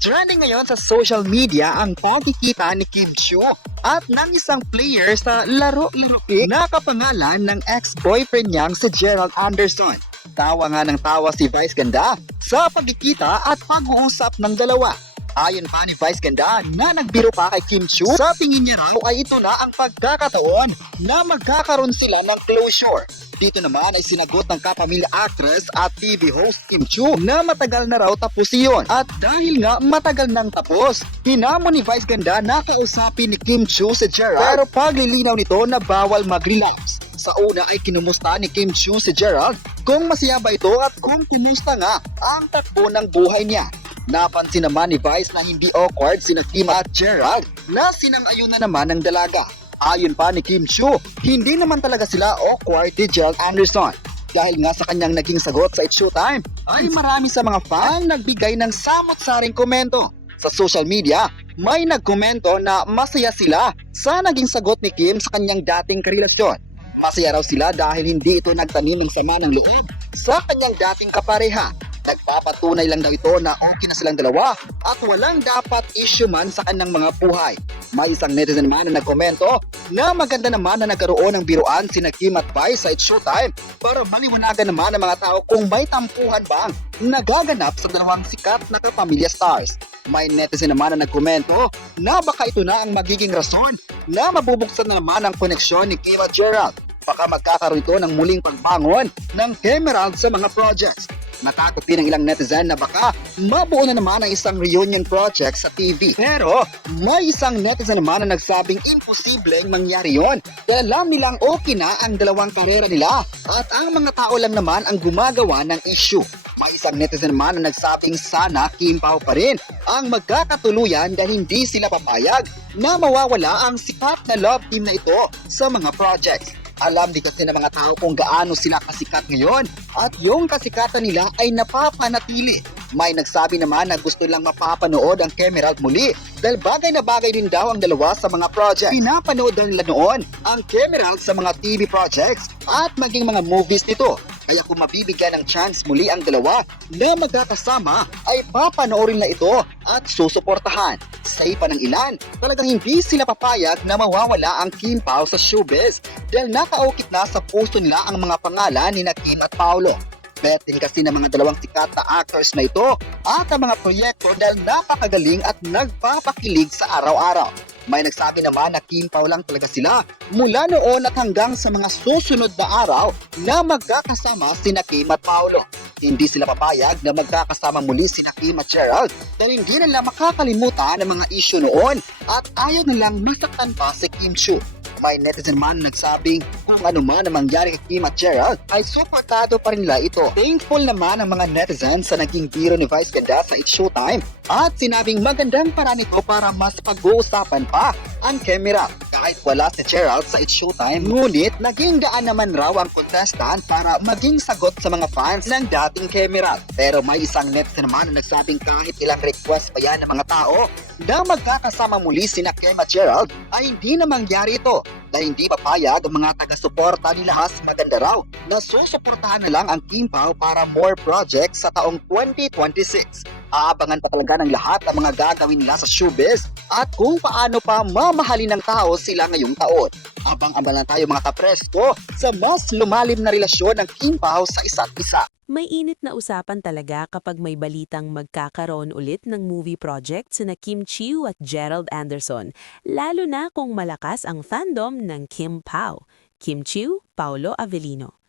Trending ngayon sa social media ang pagkikita ni Kim Chiu at ng isang player sa laro-laro na kapangalan ng ex-boyfriend niyang si Gerald Anderson. Tawa nga ng tawa si Vice Ganda sa pagkikita at pag-uusap ng dalawa. Ayon pa ni Vice Ganda na nagbiro pa kay Kim Chiu, sa tingin niya raw ay ito na ang pagkakataon na magkakaroon sila ng closure. Dito naman ay sinagot ng kapamilya actress at TV host Kim Chiu na matagal na raw tapos iyon. At dahil nga matagal nang tapos, hinamon ni Vice Ganda na kausapin ni Kim Chiu si Gerald. Pero paglilinaw nito na bawal mag-relapse. Sa una ay kinumusta ni Kim Chiu si Gerald kung masaya ba ito at kung kumusta nga ang takbo ng buhay niya. Napansin naman ni Vice na hindi awkward sina Kim at Gerald na sinang-ayun na naman ng dalaga. Ayon pa ni Kim Chiu, hindi naman talaga sila awkward ni Gerald Anderson. Dahil nga sa kanyang naging sagot sa It's Showtime, ay marami sa mga fan nagbigay ng samot-saring komento. Sa social media, may nagkomento na masaya sila sa naging sagot ni Kim sa kanyang dating karelasyon. Masaya raw sila dahil hindi ito nagtanim ng sama ng loob sa kanyang dating kapareha. Nagpapatunay lang daw ito na okay na silang dalawa at walang dapat issue man sa kanyang mga buhay. May isang netizen naman na nagkomento na maganda naman na nagkaroon ng biruan sina Kim at Vice sa It's Showtime para maliwanagan naman ng mga tao kung may tampuhan bang nagaganap sa dalawang sikat na kapamilya stars. May netizen naman na nagkomento na baka ito na ang magiging rason na mabubuksan na naman ang koneksyon ni Kim at Gerald. Baka magkakaroon ito ng muling pagbangon ng Emerald sa mga projects. Natakot din ng ilang netizen na baka mabuo na naman ang isang reunion project sa TV. Pero may isang netizen naman na nagsabing imposibleng mangyari yon. Dahil alam nilang okay na ang dalawang karera nila at ang mga tao lang naman ang gumagawa ng issue. May isang netizen naman na nagsabing sana Kim Pao pa rin ang magkakatuluyan dahil hindi sila papayag na mawawala ang sikat na love team na ito sa mga projects. Alam din kasi ng mga tao kung gaano sila kasikat ngayon at yung kasikatan nila ay napapanatili. May nagsabi naman na gusto lang mapapanood ang Emerald muli dahil bagay na bagay din daw ang dalawa sa mga project. Pinapanood nila noon ang Emerald sa mga TV projects at maging mga movies nito. Kaya kung mabibigyan ng chance muli ang dalawa na magkakasama ay papanoorin na ito at susuportahan. Sa ipa ng ilan, talagang hindi sila papayag na mawawala ang Kim Pao sa showbiz dahil nakaukit na sa puso nila ang mga pangalan ni Kim at Paolo. Bet din kasi ng mga dalawang sikat na actors na ito at ang mga proyekto dahil napakagaling at nagpapakilig sa araw-araw. May nagsabi naman na Kim Pao lang talaga sila mula noon at hanggang sa mga susunod na araw na magkakasama sina Kim at Paolo. Hindi sila papayag na magkakasama muli sina Kim at Gerald dahil hindi nila makakalimutan ang mga issue noon at ayaw nilang masaktan pa si Kim Chiu. May netizen man nagsabing kung ano man ang mangyari kay Kim at Gerald ay suportado pa rin nila ito. Thankful naman ang mga netizens sa naging biro ni Vice Ganda sa It's Showtime at sinabing magandang paraan ito para mas pag-uusapan pa ang Emerald. Kahit wala si Gerald sa It's Showtime, ngunit naging gaan naman raw ang contestant para maging sagot sa mga fans ng dating Emerald. Pero may isang netizen naman na nagsabing kahit ilang request pa yan ng mga tao na magkakasama muli sina Kim at Gerald ay hindi na mangyari ito dahil hindi papayag ang mga taga-suporta ni Lahas Maganda raw na susuportahan na lang ang Kim Pao para more projects sa taong 2026. Aabangan pa talaga ng lahat ang mga gagawin nila sa showbiz at kung paano pa mamahalin ng tao sila ngayong taon. Abang-abang lang tayo mga kapresko sa mas lumalim na relasyon ng Kim Pao sa isa't isa. May init na usapan talaga kapag may balitang magkakaroon ulit ng movie project sina Kim Chiu at Gerald Anderson, lalo na kung malakas ang fandom ng Kim Pao, Kim Chiu, Paolo Avellino.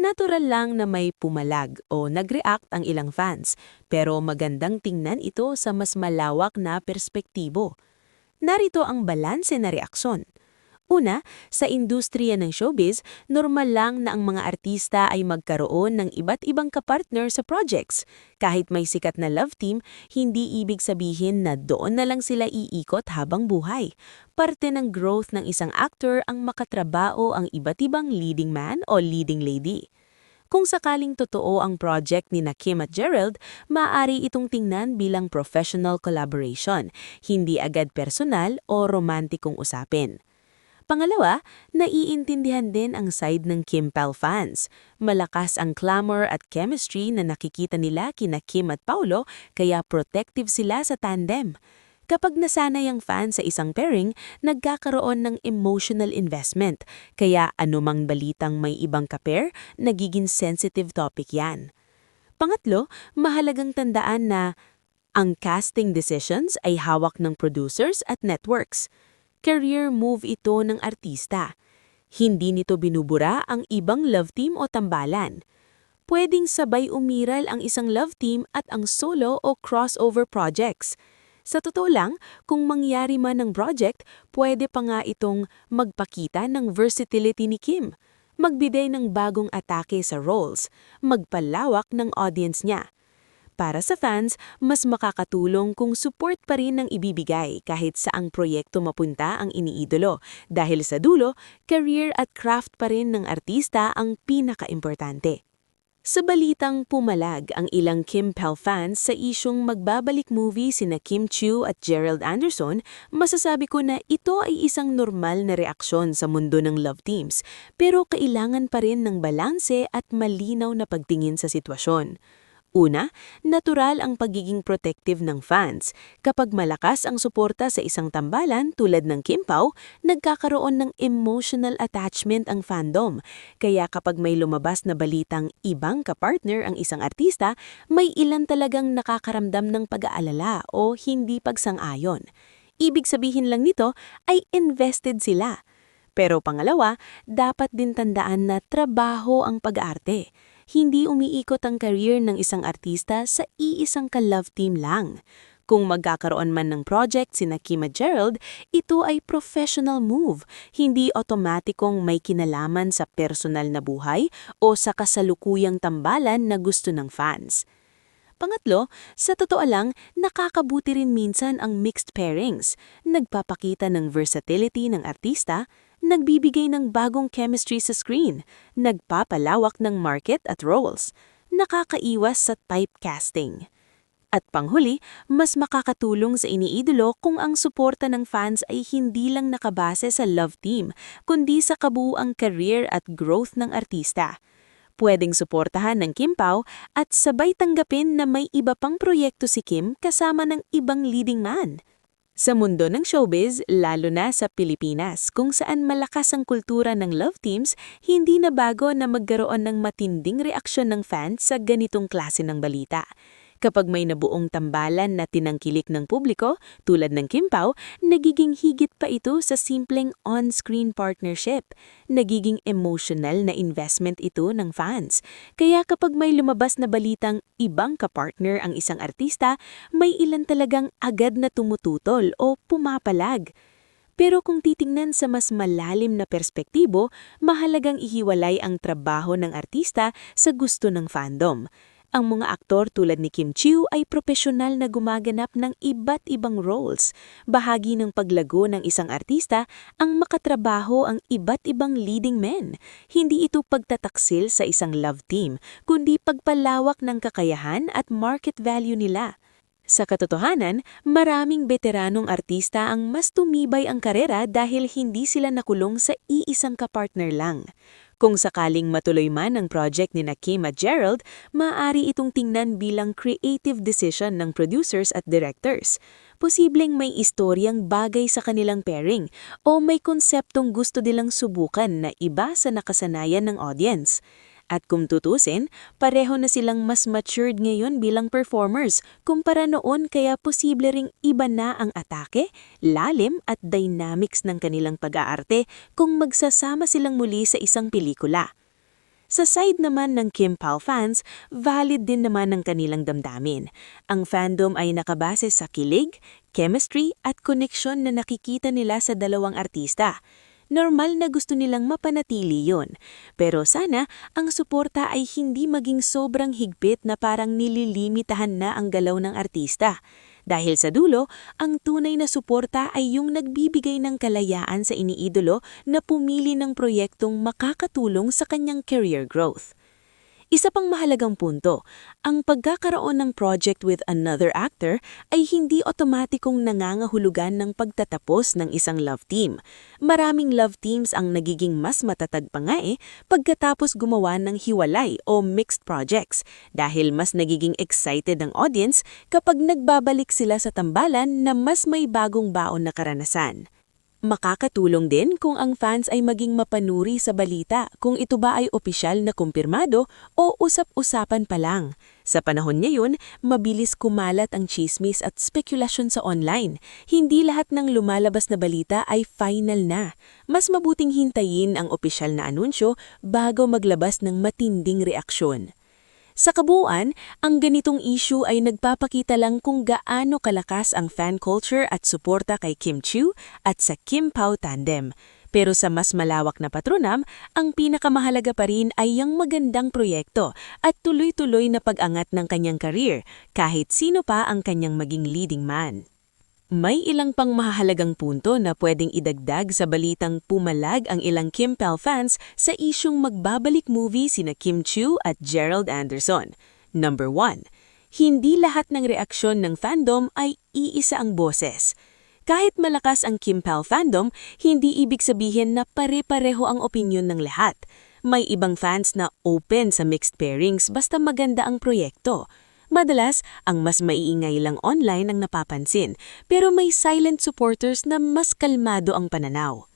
Natural lang na may pumalag o nag-react ang ilang fans, pero magandang tingnan ito sa mas malawak na perspektibo. Narito ang balanse na reaksyon. Una, sa industriya ng showbiz, normal lang na ang mga artista ay magkaroon ng iba't ibang kapartner sa projects. Kahit may sikat na love team, hindi ibig sabihin na doon na lang sila iikot habang buhay. Parte ng growth ng isang actor ang makatrabaho ang iba't ibang leading man o leading lady. Kung sakaling totoo ang project ni Kim at Gerald, maaari itong tingnan bilang professional collaboration, hindi agad personal o romantikong usapin. Pangalawa, naiintindihan din ang side ng Kim Pao fans. Malakas ang clamor at chemistry na nakikita nila kina Kim at Paulo, kaya protective sila sa tandem. Kapag nasanay ang fan sa isang pairing, nagkakaroon ng emotional investment, kaya anumang balitang may ibang ka-pair, nagiging sensitive topic yan. Pangatlo, mahalagang tandaan na ang casting decisions ay hawak ng producers at networks. Career move ito ng artista. Hindi nito binubura ang ibang love team o tambalan. Pwedeng sabay umiral ang isang love team at ang solo o crossover projects. Sa totoo lang, kung mangyari man ang project, pwede pa nga itong magpakita ng versatility ni Kim, magbigay ng bagong atake sa roles, magpalawak ng audience niya. Para sa fans, mas makakatulong kung support pa rin ang ibibigay kahit saang proyekto mapunta ang iniidolo, dahil sa dulo, career at craft pa rin ng artista ang pinakaimportante. Sa balitang pumalag ang ilang Kim Pao fans sa isyong magbabalik movie sina Kim Chiu at Gerald Anderson, masasabi ko na ito ay isang normal na reaksyon sa mundo ng love teams, pero kailangan pa rin ng balanse at malinaw na pagtingin sa sitwasyon. Una, natural ang pagiging protective ng fans. Kapag malakas ang suporta sa isang tambalan tulad ng Kim Pao, nagkakaroon ng emotional attachment ang fandom. Kaya kapag may lumabas na balitang ibang kapartner ang isang artista, may ilan talagang nakakaramdam ng pag-aalala o hindi pagsang-ayon. Ibig sabihin lang nito ay invested sila. Pero pangalawa, dapat din tandaan na trabaho ang pag-arte. Hindi umiikot ang career ng isang artista sa iisang ka-love team lang. Kung magkakaroon man ng project sina Kim at Gerald, ito ay professional move, hindi otomatikong may kinalaman sa personal na buhay o sa kasalukuyang tambalan na gusto ng fans. Pangatlo, sa totoo lang, nakakabuti rin minsan ang mixed pairings. Nagpapakita ng versatility ng artista, nagbibigay ng bagong chemistry sa screen, nagpapalawak ng market at roles, nakakaiwas sa typecasting. At panghuli, mas makakatulong sa iniidolo kung ang suporta ng fans ay hindi lang nakabase sa love team, kundi sa kabuuang career at growth ng artista. Pwedeng suportahan ng Kim Pao at sabay tanggapin na may iba pang proyekto si Kim kasama ng ibang leading man. Sa mundo ng showbiz, lalo na sa Pilipinas, kung saan malakas ang kultura ng love teams, hindi na bago na magkaroon ng matinding reaksyon ng fans sa ganitong klase ng balita. Kapag may nabuong tambalan na tinangkilik ng publiko, tulad ng Kim Pao, nagiging higit pa ito sa simpleng on-screen partnership. Nagiging emotional na investment ito ng fans. Kaya kapag may lumabas na balitang ibang kapartner ang isang artista, may ilan talagang agad na tumututol o pumapalag. Pero kung titingnan sa mas malalim na perspektibo, mahalagang ihiwalay ang trabaho ng artista sa gusto ng fandom. Ang mga aktor tulad ni Kim Chiu ay propesyonal na gumaganap ng iba't ibang roles. Bahagi ng paglago ng isang artista ang makatrabaho ang iba't ibang leading men. Hindi ito pagtataksil sa isang love team, kundi pagpalawak ng kakayahan at market value nila. Sa katotohanan, maraming veteranong artista ang mas tumibay ang karera dahil hindi sila nakulong sa iisang kapartner lang. Kung sakaling matuloy man ang project ni Kim at Gerald, maaari itong tingnan bilang creative decision ng producers at directors. Posibleng may istoryang bagay sa kanilang pairing o may konseptong gusto nilang subukan na iba sa nakasanayan ng audience. At kung tutusin, pareho na silang mas matured ngayon bilang performers kumpara noon, kaya posible ring iba na ang atake, lalim at dynamics ng kanilang pag-aarte kung magsasama silang muli sa isang pelikula. Sa side naman ng Kim Pao fans, valid din naman ang kanilang damdamin. Ang fandom ay nakabase sa kilig, chemistry at koneksyon na nakikita nila sa dalawang artista. Normal na gusto nilang mapanatili yon. Pero sana ang suporta ay hindi maging sobrang higpit na parang nililimitahan na ang galaw ng artista. Dahil sa dulo, ang tunay na suporta ay yung nagbibigay ng kalayaan sa iniidolo na pumili ng proyektong makakatulong sa kanyang career growth. Isa pang mahalagang punto, ang pagkakaroon ng project with another actor ay hindi otomatikong nangangahulugan ng pagtatapos ng isang love team. Maraming love teams ang nagiging mas matatag pa nga pagkatapos gumawa ng hiwalay o mixed projects dahil mas nagiging excited ang audience kapag nagbabalik sila sa tambalan na mas may bagong baon na karanasan. Makakatulong din kung ang fans ay maging mapanuri sa balita kung ito ba ay opisyal na kumpirmado o usap-usapan pa lang. Sa panahon ngayon, mabilis kumalat ang chismis at spekulasyon sa online. Hindi lahat ng lumalabas na balita ay final na. Mas mabuting hintayin ang opisyal na anunsyo bago maglabas ng matinding reaksyon. Sa kabuuan, ang ganitong issue ay nagpapakita lang kung gaano kalakas ang fan culture at suporta kay Kim Chiu at sa Kim Pao tandem. Pero sa mas malawak na patronam, ang pinakamahalaga pa rin ay ang magandang proyekto at tuloy-tuloy na pag-angat ng kanyang career kahit sino pa ang kanyang maging leading man. May ilang pang mahalagang punto na pwedeng idagdag sa balitang pumalag ang ilang Kim Pao fans sa isyung magbabalik movie sina Kim Chiu at Gerald Anderson. Number 1. Hindi lahat ng reaksyon ng fandom ay iisa ang boses. Kahit malakas ang Kim Pao fandom, hindi ibig sabihin na pare-pareho ang opinyon ng lahat. May ibang fans na open sa mixed pairings basta maganda ang proyekto. Madalas, ang mas maiingay lang online ang napapansin, pero may silent supporters na mas kalmado ang pananaw.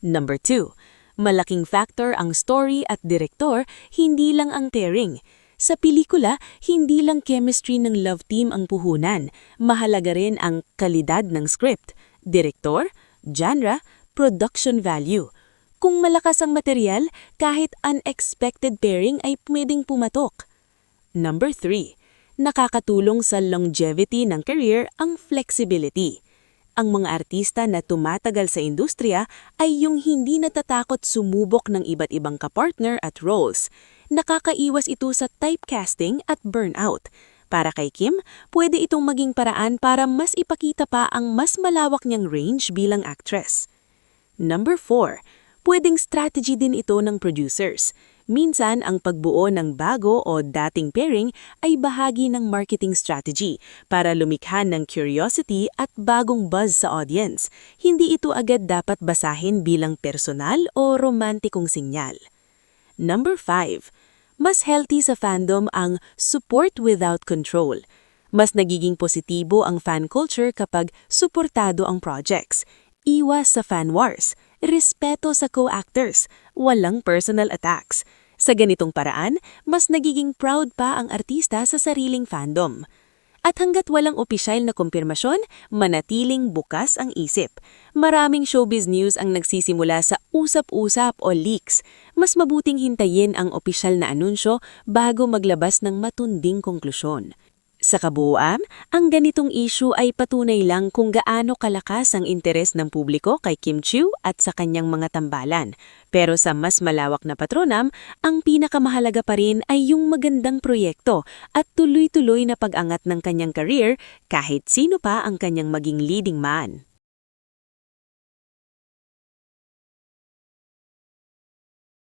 Number 2. Malaking factor ang story at direktor, hindi lang ang pairing. Sa pelikula, hindi lang chemistry ng love team ang puhunan. Mahalaga rin ang kalidad ng script, direktor, genre, production value. Kung malakas ang material, kahit unexpected pairing ay pwedeng pumatok. Number 3. Nakakatulong sa longevity ng career ang flexibility. Ang mga artista na tumatagal sa industriya ay yung hindi natatakot sumubok ng iba't ibang kapartner at roles. Nakakaiwas ito sa typecasting at burnout. Para kay Kim, pwede itong maging paraan para mas ipakita pa ang mas malawak niyang range bilang actress. Number 4. Pwedeng strategy din ito ng producers. Minsan, ang pagbuo ng bago o dating pairing ay bahagi ng marketing strategy para lumikha ng curiosity at bagong buzz sa audience. Hindi ito agad dapat basahin bilang personal o romantikong sinyal. Number 5. Mas healthy sa fandom ang support without control. Mas nagiging positibo ang fan culture kapag suportado ang projects. Iwas sa fan wars, respeto sa co-actors, walang personal attacks. Sa ganitong paraan, mas nagiging proud pa ang artista sa sariling fandom. At hanggat walang opisyal na kumpirmasyon, manatiling bukas ang isip. Maraming showbiz news ang nagsisimula sa usap-usap o leaks. Mas mabuting hintayin ang opisyal na anunsyo bago maglabas ng matunding konklusyon. Sa kabuuan, ang ganitong issue ay patunay lang kung gaano kalakas ang interes ng publiko kay Kim Chiu at sa kanyang mga tambalan. Pero sa mas malawak na patronam, ang pinakamahalaga pa rin ay yung magandang proyekto at tuloy-tuloy na pag-angat ng kanyang career kahit sino pa ang kanyang maging leading man.